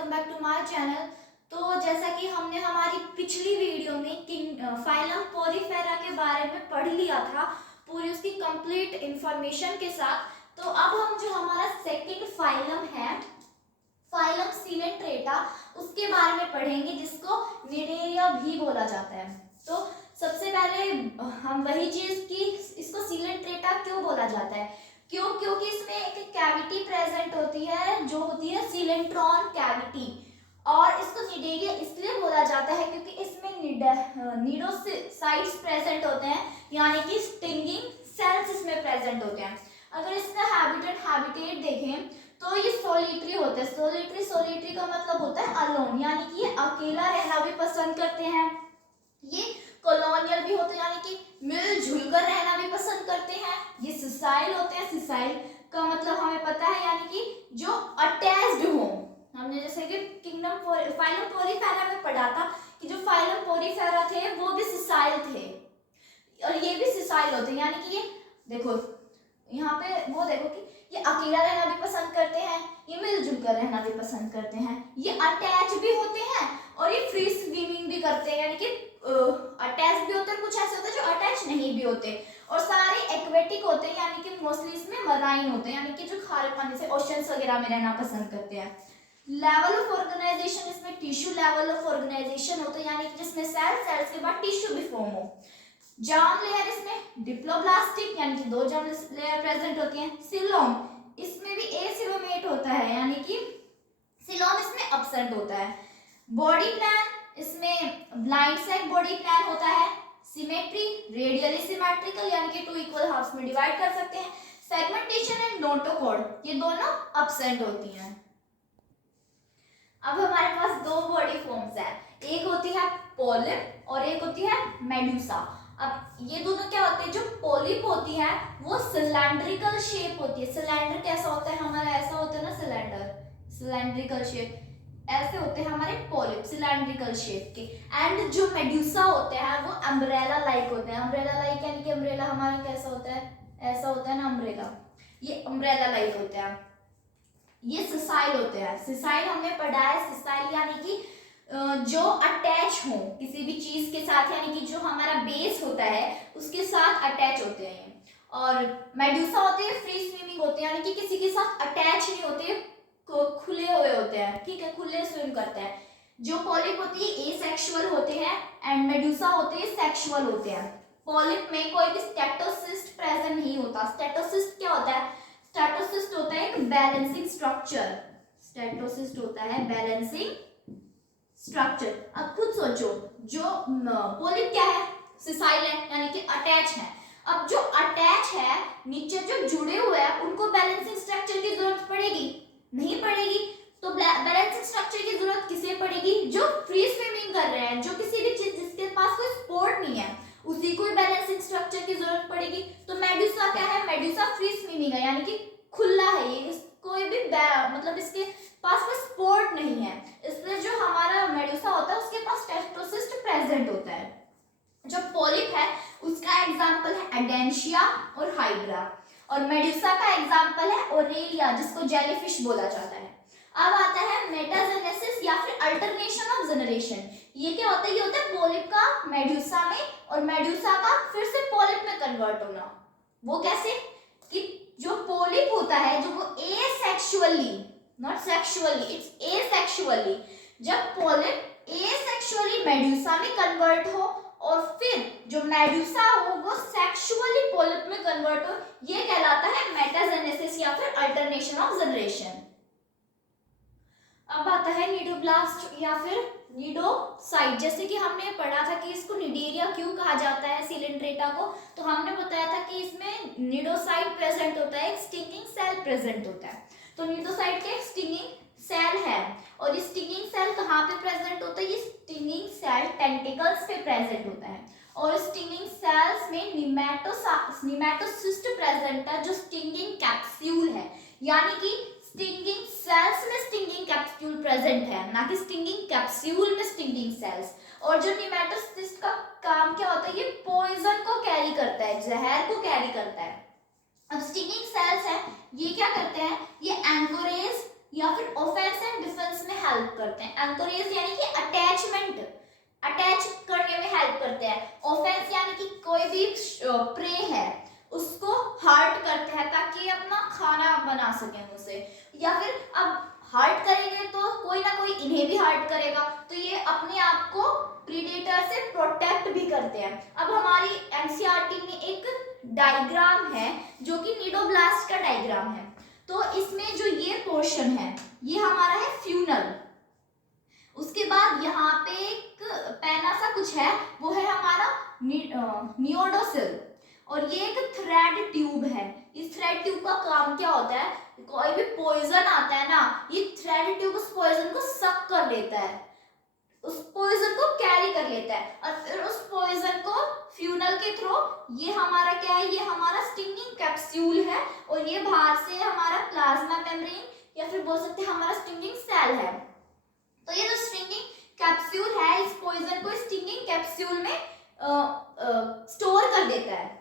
Welcome back to my channel. तो जैसा कि हमने हमारी पिछली वीडियो में फाइलम पोरीफेरा के बारे में पढ़ लिया था पूरी उसकी कंप्लीट इंफॉर्मेशन के साथ, तो अब हम जो हमारा सेकंड फाइलम है फाइलम सिलेंट्रेटा उसके बारे में पढ़ेंगे, जिसको निडेरिया भी बोला जाता है। तो सबसे पहले हम वही चीज कि इसको सिलेंट्रेटा क्यों बोला जाता है, क्योंकि इसमें एक कैविटी प्रेजेंट होती है जो होती है सिलेंट्रॉन कैविटी, और इसको निडेरिया इसलिए बोला जाता है क्योंकि इसमें निडोसाइट्स प्रेजेंट होते हैं, यानी कि स्टिंगिंग सेल्स इसमें प्रेजेंट होते हैं। अगर इसका हैबिटेट देखें तो ये सोलिटरी होते हैं। सोलिटरी का मतलब होता है अलोन, यानी कि ये अकेला रहना भी पसंद करते हैं। ये कॉलोनियल भी होते हैं, यानी कि मिलजुल कर रहना भी पसंद करते हैं। ये सिसाइल होते हैं। सिसाइल का मतलब हमें पता है, यानी कि जो अटैच्ड हो। हमने जैसे कि फाइलम पोरीफेरा में पढ़ा था कि जो फाइलम पोरीफेरा थे वो भी सिसाइल थे, और ये भी सिसाइल होते हैं, यानी कि ये देखो यहाँ पे वो देखो कि ये अकेला रहना भी पसंद करते हैं, ये मिलजुल कर रहना भी पसंद करते हैं, ये अटैच भी होते हैं और ये फ्री स्विमिंग भी करते हैं, यानी कि अटैच भी होते हैं, कुछ ऐसे होते हैं जो अटैच नहीं भी होते, और सारे एक्वेटिक होते हैं, यानी कि मोस्टली इसमें मराइन होते हैं, यानी कि जो खारे पानी से ओशंस वगैरह में रहना पसंद करते हैं। लेवल ऑफ ऑर्गेनाइजेशन, इसमें टिश्यू लेवल ऑफ ऑर्गेनाइजेशन होता है, यानी कि जिसमें सेल्स के बाद टिश्यू भी फॉर्म हो। जर्म लेयर इसमें डिप्लोब्लास्टिक, यानी कि 2 जर्म लेयर प्रेजेंट होती हैं। सिलोम इसमें भी एसिलोमेट होता है, यानी कि सिलोम इसमें एब्सेंट होता है। बॉडी प्लान इसमें ब्लाइंड सेक बॉडी प्लान होता है। सिमेट्री रेडियली सिमेट्रिकल, यानी कि 2 इक्वल हाफ्स में डिवाइड कर सकते हैं। सेगमेंटेशन एंड नोटोकॉर्ड ये दोनों एब्सेंट होती हैं। अब हमारे पास 2 बॉडी फॉर्म्स है, एक होती है पॉलिप और एक होती है मेडुसा। अब ये दोनों क्या होते हैं, जो पॉलिप होती है वो सिलेंड्रिकल शेप होती है। सिलेंडर कैसा होता है हमारा, ऐसा होता है ना सिलेंड्रिकल शेप, ऐसे होते हैं हमारे पॉलिप सिलेंड्रिकल शेप के। एंड जो मेडुसा होते हैं वो अम्ब्रेला लाइक होते हैं। अम्ब्रेला लाइक यानी कि अम्ब्रेला हमारा कैसा होता है, ऐसा होता है ना अम्ब्रेला, ये अम्ब्रेला लाइक होते हैं। ये सिसाइल होते हैं। सिसाइल हमने पढ़ा है, सिसाइल यानी कि जो अटैच हो किसी भी चीज के साथ, यानी कि जो हमारा बेस होता है उसके साथ अटैच होते हैं। और मेडुसा होते हैं फ्री स्विमिंग होते हैं, यानी कि किसी के साथ अटैच नहीं होते, खुले हुए होते हैं, ठीक है, खुले स्विम करते हैं। जो पॉलिप होती है एसेक्सुअल होते हैं एंड मेडुसा होते हैं सेक्सुअल होते हैं। पॉलिप में कोई भी स्टेटोसिस्ट प्रेजेंट नहीं होता। स्टेटोसिस्ट क्या होता है, स्टेटोसिस्ट होता है एक बैलेंसिंग स्ट्रक्चर। स्टेटोसिस्ट होता है बैलेंसिंग स्ट्रक्चर। अब खुद सोचो, जो पॉलिप क्या है, सिसाइल है, यानी कि अटैच है। अब जो अटैच है नीचे जो जुड़े हुए हैं उनको बैलेंसिंग स्ट्रक्चर की जरूरत पड़ेगी? नहीं पड़ेगी। तो बैलेंसिंग स्ट्रक्चर की जरूरत किसे पड़ेगी, जो फ्री स्विमिंग कर रहे हैं, जो किसी भी चीज जिसके पास कोई सपोर्ट नहीं है उसी को बैलेंसिंग स्ट्रक्चर की जरूरत पड़ेगी। तो मेडुसा क्या है, मेडुसा फ्री स्विमिंग है, यानी कि खुला है, ये कोई भी मतलब इसके पास कोई सपोर्ट नहीं है, इसलिए जो हमारा मेडुसा होता है उसके पास टेस्टोसिस्ट प्रेजेंट होता है। जो पॉलिप है उसका एग्जांपल है एडेंशिया और हाइड्रा, और मेडुसा का एग्जांपल है ओरेलिया, जिसको जेलीफिश बोला जाता है। अब आता है मेटाजेनेसिस या फिर अल्टरनेशन ऑफ जनरेशन। ये क्या होता है, ये होता है पॉलिप का मेडुसा में और मेडुसा का फिर से पॉलिप में कन्वर्ट होना। वो कैसे कि जो पॉलिप होता है जो वो asexually, not sexually, it's asexually, जब पॉलिप एसेक्सुअली मेडुसा में कन्वर्ट हो और फिर जो मेडुसा हो वो सेक्सुअली पॉलिप में कन्वर्ट हो, ये कहलाता है मेटाजेनेसिस या फिर अल्टरनेशन ऑफ जनरेशन। अब आता है निडोब्लास्ट या फिर निडोसाइट। जैसे कि हमने पढ़ा था कि इसको निडेरिया क्यों कहा जाता है सिलेंट्रेटा को, तो हमने बताया था कि इसमें निडोसाइट प्रेजेंट होता है, एक स्टिंगिंग सेल प्रेजेंट होता है। तो निडोसाइट के स्टिंगिंग सेल है, और ये स्टिंगिंग सेल कहाँ पे प्रेजेंट होता है, ये स्टिंगिंग सेल टेंटिकल्स पे प्रेजेंट होता है, और स्टिंगिंग सेल्स में निमेटोसिस्ट प्रेजेंट है जो स्टिंगिंग कैप्सूल है, यानी कि स्टिंगिंग सेल्स में स्टिंगिंग कैप्सूल प्रेजेंट है, ना कि स्टिंगिंग कैप्सूल में स्टिंगिंग सेल्स। और जो निमेटोसिस्ट का काम क्या होता है, ये पॉइजन को कैरी करता है, जहर को कैरी करता है। अब स्टिंगिंग सेल्स है, ये क्या करते हैं, ये एंकोरेज या फिर ऑफेंस एंड डिफेंस में हेल्प करते हैं। एंकोरेज यानी कि अटैचमेंट, अटैच करने में हेल्प करते हैं। ऑफेंस यानी कि कोई भी प्रे है उसको हर्ट करते हैं ताकि अपना खाना बना सकें उसे, या फिर अब हर्ट करेंगे तो कोई ना कोई इन्हें भी हर्ट करेगा, तो ये अपने आप को प्रीडेटर से प्रोटेक्ट भी करते हैं। अब हमारी एनसीईआरटी में एक डायग्राम है जो कि निडोब्लास्ट का डायग्राम है। तो इसमें जो ये पोर्शन है ये हमारा है फ्यूनल, उसके बाद यहाँ पे एक पैना सा कुछ है वो है हमारा नियोडोसिल, और ये एक थ्रेड ट्यूब है। इस थ्रेड ट्यूब का काम क्या होता है, कोई भी पॉइजन आता है ना, ये थ्रेड ट्यूब उस पॉइजन को सक कर लेता है, उस पॉइजन को कैरी कर लेता है, और फिर उस पॉइजन को फ्यूनल के थ्रू, ये हमारा क्या है, ये हमारा स्टिंगिंग कैप्सूल है, और ये बाहर से हमारा प्लाज्मा मेम्ब्रेन या फिर बोल सकते हैं हमारा स्टिंगिंग सेल है। तो ये जो स्टिंगिंग कैप्सूल है इस पॉइजन को स्टिंगिंग कैप्सूल में स्टोर कर देता है।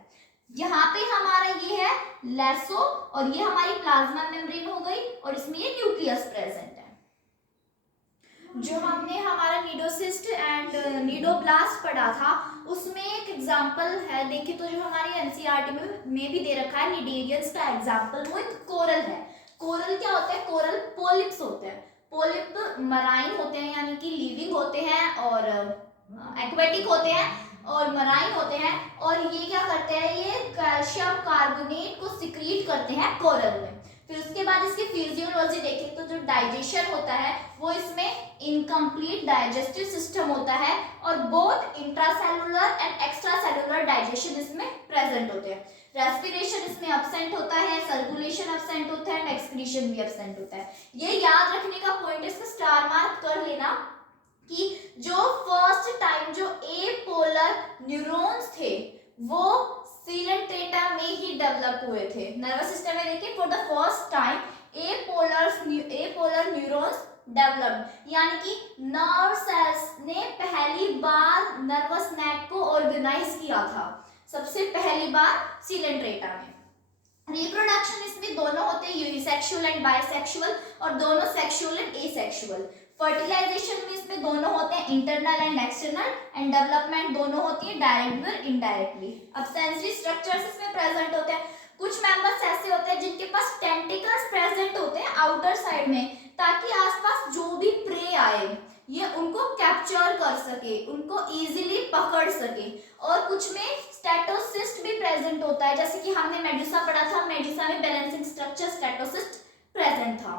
यहाँ पे हमारा ये है लेसो, और ये हमारी प्लाज्मा मेम्ब्रेन हो गई, और इसमें ये न्यूक्लियस प्रेजेंट है। जो हमने हमारा निडोसिस्ट एंड निडोब्लास्ट पढ़ा था उसमें एक एग्जांपल है, देखिए तो जो हमारी एनसीईआरटी में भी दे रखा है निडेरियंस का एग्जांपल, वो एक कोरल है। कोरल क्या होता है, कोरल पोलिप्स होते हैं। पोलिप मराइन होते हैं यानी कि लिविंग होते हैं, और एक्वेटिक होते हैं और मराइन होते हैं, और ये क्या करते हैं, ये कैल्शियम कार्बोनेट को सिक्रीट करते हैं कोरल में। फिर उसके बाद इसकी फिजियोलॉजी देखें तो जो डाइजेशन होता है वो इसमें इनकम्प्लीट डाइजेस्टिव सिस्टम होता है, और both intracellular and extracellular digestion इसमें प्रेजेंट होते हैं। रेस्पिरेशन इसमें एब्सेंट होता है, सर्कुलेशन एब्सेंट होता है, एंड एक्सक्रीशन भी एब्सेंट होता है। ये याद रखने का पॉइंट है, इसमें स्टार मार्क कर लेना कि जो फर्स्ट टाइम जो एपोलर न्यूरॉन्स थे वो सीलेंट्रेटा में ही डेवलप हुए थे। नर्वस सिस्टम में देखिए for the first time apolar neurons developed, यानी कि नर्व सेल्स ने पहली बार नर्वस नेट को ऑर्गेनाइज किया था, सबसे पहली बार सीलेंट्रेटा में। रिप्रोडक्शन इसमें दोनों होते हैं, यूनिसेक्सुअल एंड बाइसेक्सुअल, और दोनों सेक्सुअल एंड एसेक्सुअल। फर्टिलाइजेशन में इसमें दोनों होते हैं internal and external, and development दोनों होती है डायरेक्ट और इनडायरेक्टली। अब सेंसरी स्ट्रक्चर्स इसमें प्रेजेंट होते हैं। कुछ मेंबर्स ऐसे होते हैं जिनके पास टेंटिकल्स प्रेजेंट होते हैं आउटर साइड में, ताकि आसपास जो भी प्रे आए ये उनको कैप्चर कर सके, उनको इजीली पकड़ सके। और कुछ में स्टेटोसिस्ट भी प्रेजेंट होता है, जैसे कि हमने मेडुसा पढ़ा था, मेडुसा में बैलेंसिंग स्ट्रक्चर स्टेटोसिस्ट प्रेजेंट था।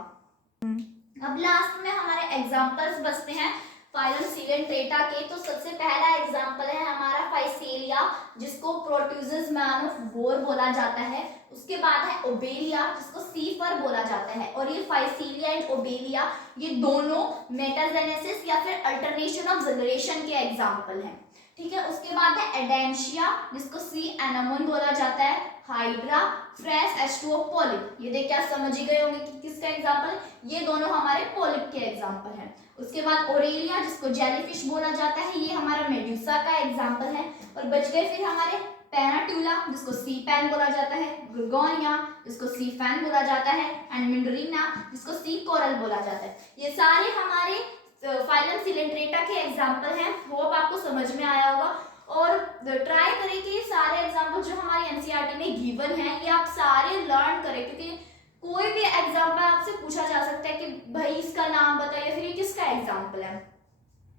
अब लास्ट में हमारे एग्जांपल्स बचते हैं फाइलम सीलेंट्रेटा के। तो सबसे पहला एग्जांपल है हमारा फाइसेलिया, जिसको प्रोट्यूजस मैन ऑफ वोर बोला जाता है। उसके बाद है ओबेलिया, जिसको सीफर बोला जाता है। और ये फाइसेलिया एंड ओबेलिया ये दोनों मेटाजेनेसिस या फिर अल्टरनेशन ऑफ जनरेशन के एग्जांपल हैं, ठीक है। उसके बाद है एडेंशिया, जिसको सी एनामोन बोला जाता है। हाइड्रा, फ्रेश H2O पॉलिप, ये देख क्या समझ ही गए होंगे कि किसका एग्जांपल, ये दोनों हमारे पॉलिप के एग्जांपल हैं। उसके बाद ओरेलिया, जिसको जेलीफिश बोला जाता है, ये हमारा मेडुसा का एग्जांपल है। और बच गए फिर हमारे पेनाट्यूला, जिसको सी पैन बोला जाता है, ग्रिगोनिया, जिसको सी फैन बोला जाता है, एंड मिंडरीना, जिसको सी कोरल बोला जाता है। ये सारे हमारे फाइलम सीलेंट्रेटा के एग्जांपल हैं। होप आपको समझ में आया होगा, और ट्राई करें कि सारे एग्जांपल जो हमारे एनसीईआरटी में गिवन हैं ये आप सारे लर्न करें, क्योंकि कोई भी एग्जांपल आपसे पूछा जा सकता है कि भाई इसका नाम बताइए, फिर ये किसका एग्जांपल है।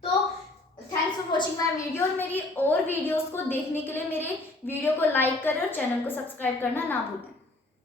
तो thanks for watching my video, और मेरी और वीडियोस को देखने के लिए मेरे वीडियो को लाइक करें और चैनल को सब्सक्राइब करना ना भूलें।